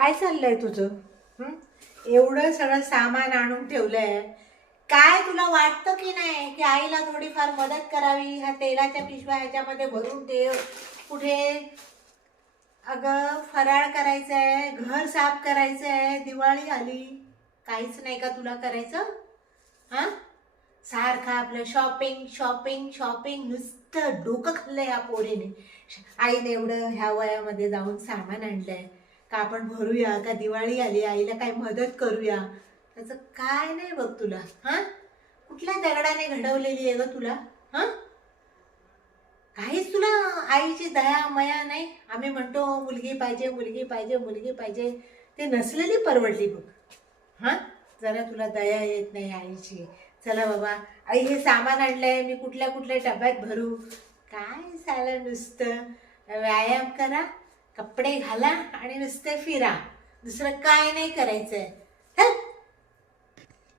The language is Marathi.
काय चाललंय तुझं? हं? एवढं सगळं सामान आणून ठेवलंय. काय तुला वाटतं की नाही की आईला थोडीफार मदत करावी? ह्या तेलाच्या पिशव्या ह्याच्यामध्ये भरून ठेव. कुठे अगं फराळ करायचं आहे, घर साफ करायचं आहे, दिवाळी आली. काहीच नाही का तुला करायचं? हा, सारखं आपलं शॉपिंग शॉपिंग शॉपिंग, नुसतं डोकं खाल्लंय या पोरीने. आईने एवढं ह्या वयामध्ये जाऊन सामान आणलंय का आपण भरूया, का दिवाळी आली आईला काय मदत करूया. त्याचं काय नाही बघ तुला. हा, कुठल्या दगडाने घडवलेली आहे ग तुला? हा, काहीच तुला आईची दया मया नाही. आम्ही म्हणतो मुलगी पाहिजे मुलगी पाहिजे मुलगी पाहिजे, ते नसलेली परवडली बघ. हा, जरा तुला दया येत नाही आईची. चला बाबा, आई हे सामान आणलंय, मी कुठल्या कुठल्या डब्यात भरू. काय झालं, नुसतं व्यायाम करा, कपडे घाला आणि नुसते फिरा. दुसरं काय नाही करायचंय.